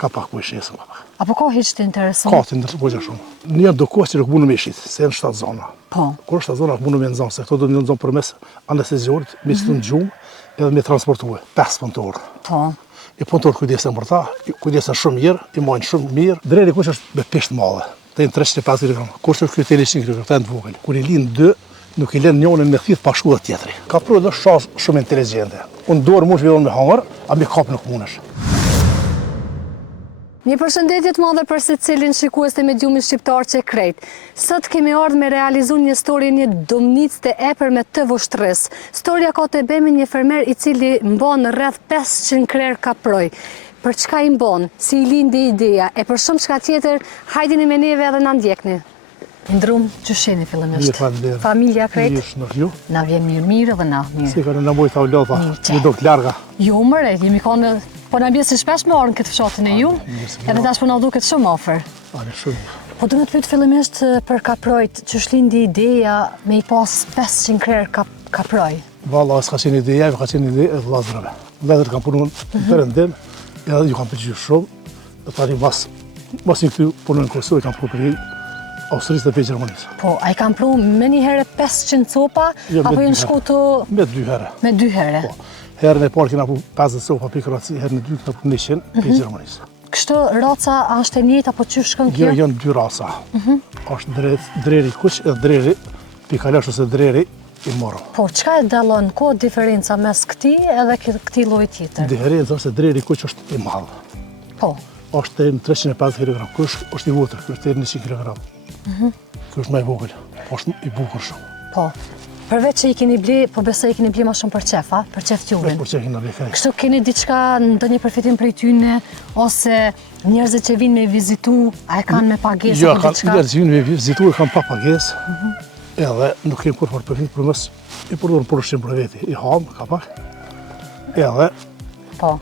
Ka pak po i shesëm. Apo ka hiç të intereson? Ka të intereson shumë. Një do kohë që nuk mundu me shit, se në 7 zona. Po. Kur 7 zona nuk mundu me nëzonë, se këto do të nëzonë përmes anesteziorit, me që të në gjumë, edhe me transportue, 5 punëtorë. Po. I punëtorë kujdesen për ta, kujdesen shumë mirë, i majnë shumë mirë. Drejri kush është me pishtë madhe, të jenë 350 kg. Kush është kjo 100 kg, të jenë të vogël. Kur i linë 2, nuk i lënë njënën me thith pa shku dhe tjetëri. Ka pru edhe shas shumë inteligente. Unë dorë mund shvedon me hangër, a me kap nuk mundesh. Një përshëndetje të madhe për secilin shikues të Mediumit shqiptar që krejt. Sot kemi ardhur me realizu një histori një domnicë të epër me të vështrës. Storia ka të bëjë me një fermer i cili mbon rreth 500 krer kaproj. Për çka i mbon, si i lindi ideja, e për shumë çka tjetër, hajdini me neve edhe na ndjekni. Ndrum, që sheni fillimisht? Familja krejt? Na vjen mirë edhe na mirë. Si ka në mujtë ta u lodha, një do të larga. Jo mëre, jemi ka në... Po në bjesë shpesh me orën këtë fshatin e ju, edhe tash po na duket shumë afer. Po du me të pyet fillimisht për kaprojt, që shlindi ideja me i pas 500 krer kaproj? Valla, s'ka qenë ideja, ka qenë ideja e vllazërave. Vllazërit kanë punu në përëndim, edhe ju kanë pëlqyer shumë, dhe tani mas një këty punën në Kosovë, i kanë punu për Austrisë dhe për Gjermanisë. Po, a i kanë pru me një herë 500 copa, apo ju në shku të... Me 2 herë. Me 2 herë? Po. Herën e parë kena pru 50 copa për Kroaci, herën e 2 kena pru 100 për Gjermanisë. Kështë raca është e njëjtë apo që shkën kjo? Janë 2 raca. Është dreri kuq edhe dreri pikalash ose dreri i morë. Po, qka e dalon, ko diferenca mes këti edhe këti lloj tjetër? Diferenca është se dreri kuq është i madh. Po. Është 350 kg, kush është i votër, kush është 100 kg. Kjo është më i vogël, po është i bukur shumë. Po, përveç që i keni ble, po besoj i keni ble ma shumë për qef, a? Për qef t'jurin. Për qef kena ble kërë. Kështu keni diçka ndonjë përfitim prej tyne, ose njerëzit që vinë me vizitu, a e kanë me pagesë Jo, apo diçka? njerëzit që vinë me vizitu e kanë pa pagesë, edhe nuk kemë kur përfit për mës, i përdojnë për ushqim për veti, i hamë, ka pak, edhe... Po.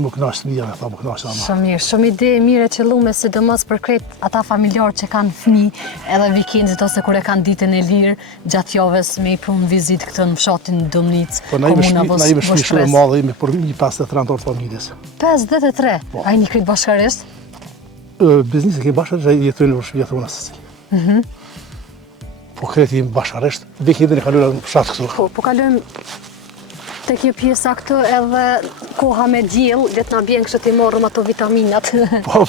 Më knaqë mirë, ata më knaqë ama. Shumë mirë, shumë ide e mire që lume, sidomos për krejt ata familjarë që kanë fëmijë, edhe vikendit ose kur e kanë ditën e lirë, gjatë javës me i prunë vizit këtë në fshatin Domnicë, komuna Voshtresë. Na ime shpi shumë e madhe, ime për 53 orë familjes. 53? A i një krejt bashkarisht? Biznise ke bashkarisht, a i jetojnë vjetë unë asësi. Po krejt jemi bashkarisht, vikendin e kalujnë në fshatë këtu. Po kalujnë të kjo pjesa këtu edhe koha me djel, dhe të na bjen kështë të i morëm ato vitaminat. Po.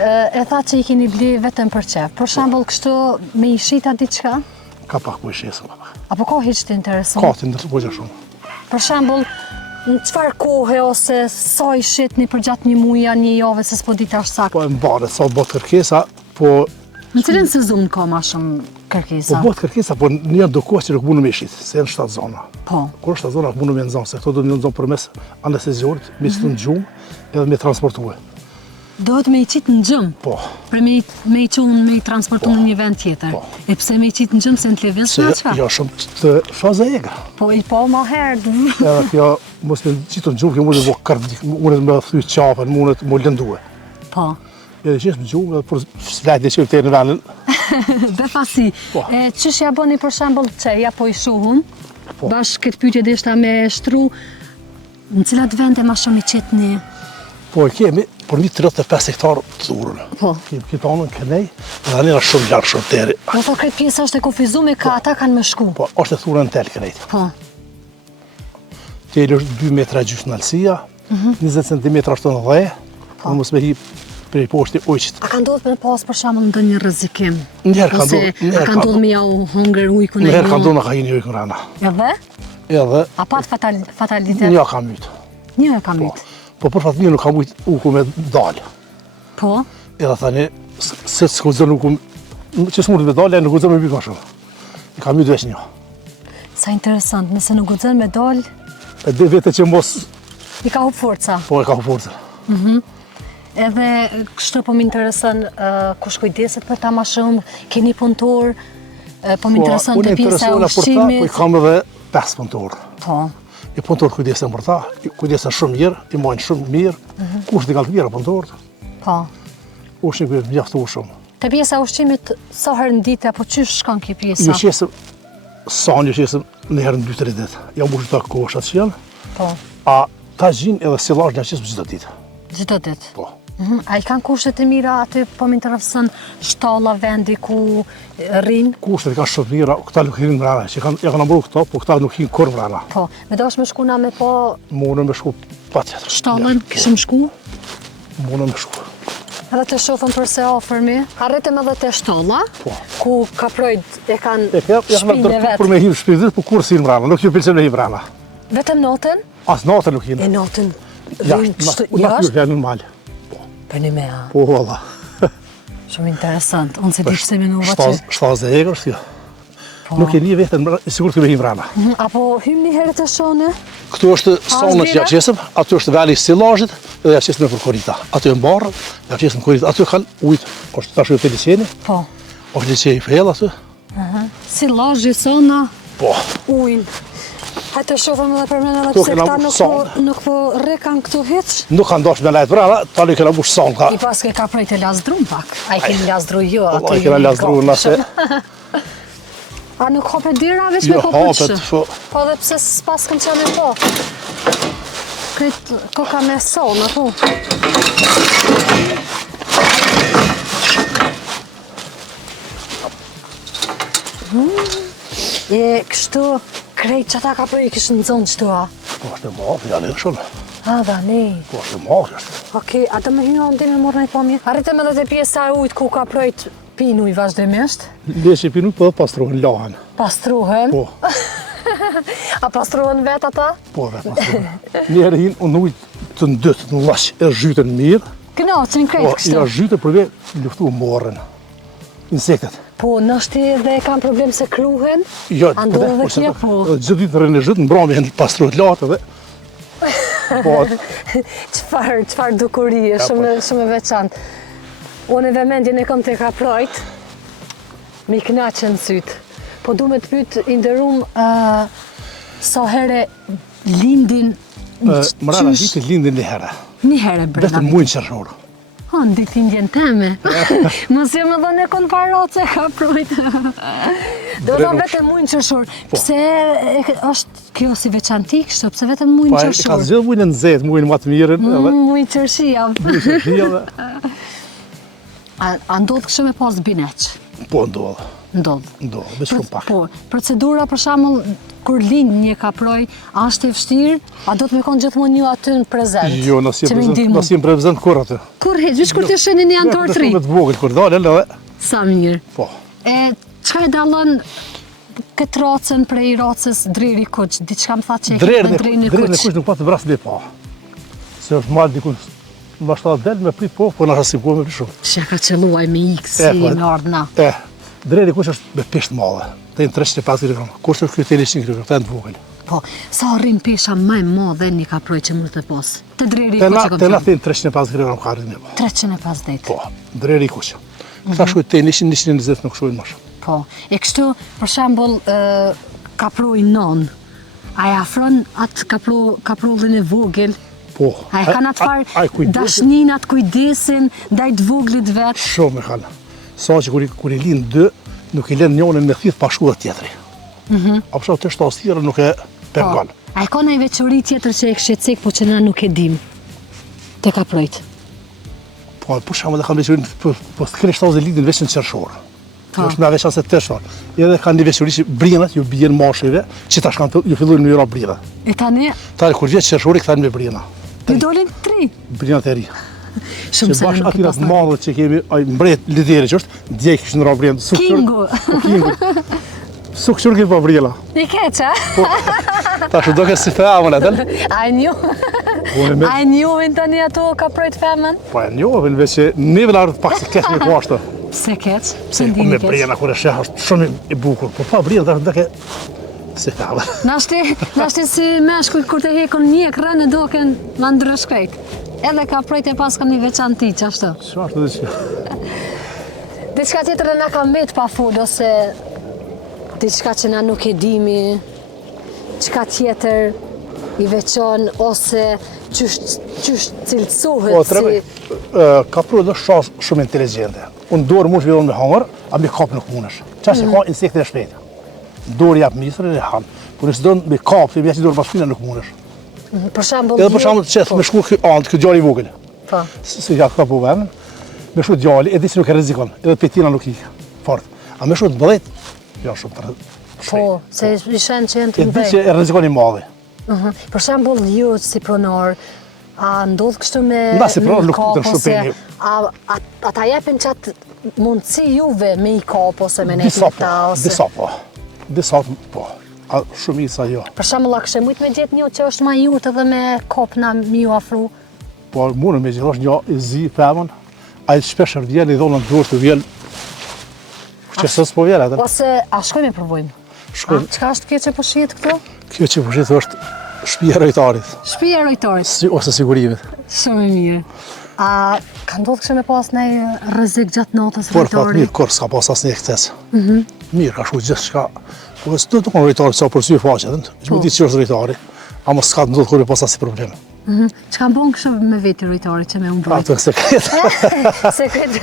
E tha që i keni ble vetëm për qef. Për shembull kështu me i shita diçka? Ka pak po i shesëm. Apo ka hiç të intereson? Ka të intereson, po që shumë. Për shembull, në çfarë kohe ose sa i shitni për gjatë një muja, një jave, se s'po dita është saktë? Po e mbaret, sa bot kërkesa, po... Në cilin sezon ka ma shumë kërkesa? Po bot kërkesa, po një do kohë që nuk mundu me shit, se në 7 zona. Po. Kur 7 zona nuk mundu me nëzonë, se këto do të nëzonë përmes anesteziorit, me që të në gjumë, edhe me transportue. Dohet me i qitë në gjëmë? Po. Pre me i qunë, me i transportu në një vend tjetër? Po. E pse me i qitë në gjëmë se në të levizë shme qëka? Jo, shumë të shaze ega. Po i po ma herë. Edhe kjo, mos me qitë në gjumë, kjo mundet më kërdik, mundet me thuj qapën, mundet më lëndue. Po. Edhe qeshë në gjumë, edhe për slajt dhe që të në venin. Befasi, qësh ja bëni për shembull çeja po i shohun, bashkë këtë pyetje dhe ishta me shtru, në cilat vende ma shumë i qitni? Po e kemi për një 35 hektar të thurën. Po. Këtë anën kënej, dhe anëra shumë lartë shumë teri. Do të këtë pjesë është e kufizume ka ata kanë me shku? Po, është e thurën në tel kënejt. Po. Teli është 2 metra gjysmë në alësia, 20 cm është në dhe, dhe mos me hi prej poshti ujqit. A ka ndodhë me pas për shembull ndonjë rrezikim? Njëherë ka ndodhë. Ose a ka ndodhë me ja u hongër ujkun e njëherë ka ndodhë me ka hini ujkun rana. Edhe? Edhe. A pat fatalitet? Një ka mytë. Një ka mytë? Po për fatë një nuk ka mujtë uku me dalë. Po? Edhe thani, se s'ku zënë uku, që s'murët me dalë, nuk u zënë me mytë ma shumë. I ka mytë veç një. Sa interesant, nëse nuk u zënë me dalë? E dhe vete që mos... I ka hup forca? Po, e ka hup forca. Edhe kështu po më interesën kush kujdeset për ta ma shumë, keni punëtor, po më interesën të pjesa e ushqimit. Po i kam edhe 5 punëtor. Po. I punëtor kujdesen për ta, kujdesen shumë mirë, i majnë shumë mirë, kush t'i kanë të mirë punëtorët. Po. Ushqim kujtë mjaftu shumë. Të pjesa e ushqimit, sa herë në ditë, apo qysh shkon kjo pjesa? Ju qesëm, sa një qesëm në herë në 2-3 ditë. Ja mbushë ta koshat që janë, Po. a ta gjinë edhe silazh një qesëm gjithë ditë. Çdo ditë? Po. A i kanë kushtet e mira aty, po më interesën shtalla, vendi ku rrinë? Kushtet kanë shumë mira, këta nuk hinë mrena, që ja kanë mbru këta, po këta nuk hinë kur mrena. Po, me dosh me shku na me po... Mune me shku pa tjetër. Shtallën, kishëm shku? Mune me shku. Edhe të shofën përse ofërmi. Arritëm edhe të shtalla, Po. ku kaprojt e kanë Ja shpinë e vetë. për me hinë shpinë, po kur si hinë mrena, nuk ju pëlqen me hinë mrena. Vetëm notën? As natën nuk hinë. E notën Jashtë, jashtë? janë normal. Për një mea. Po, valla. Shumë interesant. Unë se diqë se minuva që... Shtazë e egrë, kjo. Nuk e një vetën, sigur të me hinë mrena. Apo hym një herë të shone? Këtu është sonë që jaqesëm, aty është veli silazhit dhe jaqesëm e për korita. Aty e mbarë, jaqesëm korita, aty kanë ujtë, është tash e të liceni, Po. është liceni i fejell aty. Silazhi, sona, Po, ujnë. Hajtë të shofëm edhe për mene edhe Këtu pse kena këta sonë. nuk po rekan këtu hiç. nuk kanë dash me lajtë brana, tani kena bush sonë ka. I pas ke kaprojt e lazdrum pak. A i keni lazdru jo, aty Allah, i kena lazdru nëse. A nuk hope dira veç me Jo, po hapet, pëtshë? po. Po dhe pse s'pas këm qenë e po. Këtë koka me sonë, apo? E kështu, krejt që ta kaproj i kishë në zonë qëtu, a? Po, është e malë, janë e shumë. A, da, ne. Po, është e malë, është. Okej, a të më hyo në dinë me morë në pomje? Arritëm edhe të pjesa e ujtë ku kaprojt pinu i vazhdimisht. Leshi pinu, po dhe pastruhen lahen. Pastruhen. Po, A pastruhen vetë ata? po vetë pastruhen. Njerë hinë, unë ujtë të ndytë, në lash, e zhytën mirë. Knaqin krejt Po, kështu. ja zhytë për me luftu morën. Insektet. Po, nështë dhe kanë problem se kruhen? Jo, A ndodhe dhe kje, po? Gjithë ditë rënë e zhytë, në brami janë pastruhet latë dhe. Po, Qfar dukurie, shumë e veçantë. Unë e vëmendjen e kom të kaprojt, mi knaqen sytë. Po du me të pytë i ndërum sa here lindin mërana vitë lindin një herë. një herë brenda. Vetëm mujnë qërshorë. O, në ditë indjen teme. Mos jo më dhënë e konë parace kaprojt. Do të vetëm mujnë qërshorë. Pse është kjo si veçantik, kështu, pse vetëm mujnë Pa, ka qërshorë? zhjith mujnë në zetë, mujnë më të mirën. Mujnë qërshia. A ndodhë kështu me pas bineq? Po, ndodhë. Ndodhë. Veç shumë pak. Po, procedura për shembull kur lind një kaproj, a është e vështirë, a do të me konë gjithmonë një aty në prezent? Jo, nësi e prezent kur aty. Kur heq, vish kur të shëni një antor të ri? Me të vogël, kur dalën edhe. Sa mirë. Po. E, çka e dallon këtë racën prej racës dreri kuq? Diçka më tha që e këtë me drerin e Drerin e kuq. kuq nuk pa të vras me pa. Se është malë dikun, më ashtë ta del me prit po, po nështë asipur me shumë. Që ka qëlluaj me ikë si po, me ardhna. Dreri kuq është me peshtë madhe. Të jenë 350 kg. Kurse është kjo 100 kg, të jenë të vogël. Po, sa rrim pesha më e madhe një kaproj që mund të pas? Të dreri kuq e kom Të na qenë. të jenë 350 kg ka rritë me pa. 350. Po, dreri kuq. Këta shkoj të 120 nuk shkojnë më shumë. Po, e kështu, për shembull, kaproj non, a e afron atë kaprullin e vogël? Po. A e kanë atë farë dashnin, atë kujdesin, ndaj të voglit vetë? Shumë e kanë. Sa që kur i linë dy, nuk i lenë njënën me thith pa shku dhe tjetëri. A përshav të shtastirë nuk e pengon. A e ka në i veçori tjetër që e kështë cek, po që na nuk e dim? Te kaprojt? Po, përshav dhe kanë veçorin, po të kene shtas dhe lidin veç në qërshorë. është me veçan se të shfarë. Edhe kanë një veçori që brinat ju bjen mashive, që tash kanë ju fillojnë me jura brina. E tani? Tani kur vjetë qërshori këtanë me brina. Ju dolin 3? Brinat e ri. Shumë se bashkë nuk i atinat madhe që kemi, ai mbret lideri që është, djej kishë në ra brinë. Kingu! Kingu. Suk qërë pa brina. I keqa? Tash do ke si femën e del. A e njo? A e njohin tani ato kaprojt femën? Po e njohin veç që neve në ardhë pak se keq me pashtë. Pse keq? Pse me brina kur e sheh është shumë i bukur, po pa brina tash do ke si femën. Nashti si meshkuj kur të hekon një ekrën e doken ma ndrysh krejt. Edhe kaprojt e pas ka një veçanti që ashtu. Që ashtu dhe që? Diçka tjetër e na ka mbet pa fol, ose diçka që na nuk e dimi, çka tjetër i veçon, ose qysh cilësohet si... Kapru dhe shas shumë inteligjente. Unë dorë mund zhvillon me hangër, a me kap nuk mundesh. Qashtë që ka insekte e shpejtë. Dorë jap misrën e hanë. Kur nësë do me kap, se vjetë që dorë pas pina nuk mundesh. Për shembull... Edhe për shembull qeth me shku këtë antë, këtë djali i vogël. Po. Si ka këta po vëmën, me shu djali, e di që nuk e rezikon, edhe petina nuk i fort. A me shu të bëdhet, jo shumë të Po, se i shenë që jenë të e di mëdhej. që e rezikon i madhi. Për shembull, ju si pronar, a ndodh kështu me Na, si pronar nuk kap, të shupeni. ose ata jepin qatë mundësi juve me i kap ose me nejtë Disa po, disa po, a shumica jo. Për shembull, a kështë mujt me gjetë një që është ma jurt edhe me kopna mi ju afru? Po mundën me gjithosh një i zi femën, a i shpesh vjen, i dhonë në dorë të vjen, që sës po vjen atë. Ose, a shkoj me provojmë? Shkojmë. Qka është kjo që po shihet këtu? Kjo që përshitë është shtëpia e rojtarit, Shtëpia e rojtarit. ose sigurimit. Shumë e mirë. A ka ndodhë kështë me pas nej rrezik gjatë natës Por fat rojtari? mirë, kur s'ka pas asnjë ekces. Mirë, ka shku gjithë shka. Po s'do të konë rojtari sa për sy e faqet, që më di që është rojtari, ama s'ka të ndodhë kur e pas asnjë problem. Çka bën kështë me veti rojtari që me unë brojt? Ato e sekret. Sekret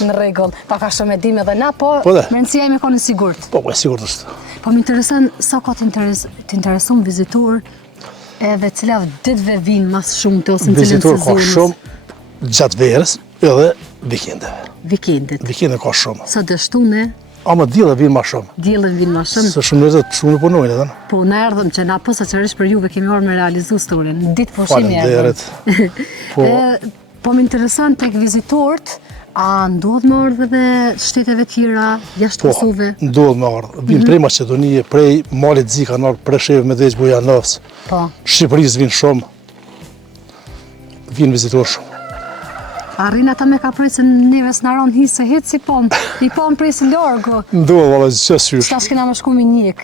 në rregull. Pa ka shumë e dim edhe na, po Po dhe. mendësia ime ka në sigurt. Po, e sigurt është. Po më intereson sa ka të intereson vizitor edhe cila ditëve vinë mas shumë të ose në cilën Vizitor ka sezonës. shumë gjatë verës edhe vikendeve. Vikendit. Vikende ka shumë. Sa dështune, Ama djella vinë ma shumë. diellën vinë ma shumë. Se shumë njerëz shumë në punojnë edhe. Po në erdhëm që na posaçërisht për juve kemi ardhur me realizu storin. Në ditë pushimi Faleminderit. Po, Po më intereson tek vizitorët, a ndodh me ardhë edhe shteteve tjera jashtë po, Kosovë? ndodh me ardhë. Vinë prej Maqedonie, prej Malit Zi kanë ardhë, prej Sheve Medveç Bujanovës. Po. Shqipërisë vinë shumë. Vinë vizitorë shumë. Arrin ata me ka prej se neve s'na ron hi se hiç si pom. I pom prej si largu. Ndodh valla gjë sysh. Tash kena më shku me njek.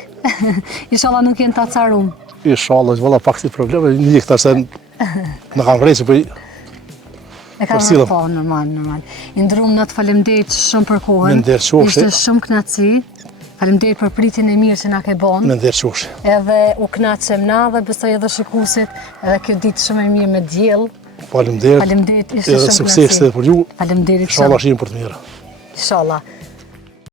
Inshallah nuk jenë ta carum. Inshallah, valla pak si probleme, një këta se në kanë vrejtë për E ka Përcjellëm. po, normal. I ndrum në të faleminderit shumë për kohën. Me nder qofshi. Ishte shumë kënaqësi. Faleminderit për pritjen e mirë që na ke bën. me ndërë qoshi. Edhe u kënaqem na dhe besoj edhe shikuesit, edhe kjo ditë shumë e mirë me diell. Faleminderit. Faleminderit, ishte Edhe shumë sukses kënaqësi. edhe për ju. Faleminderit Inshallah shumë. shihim për të mirë. Inshallah.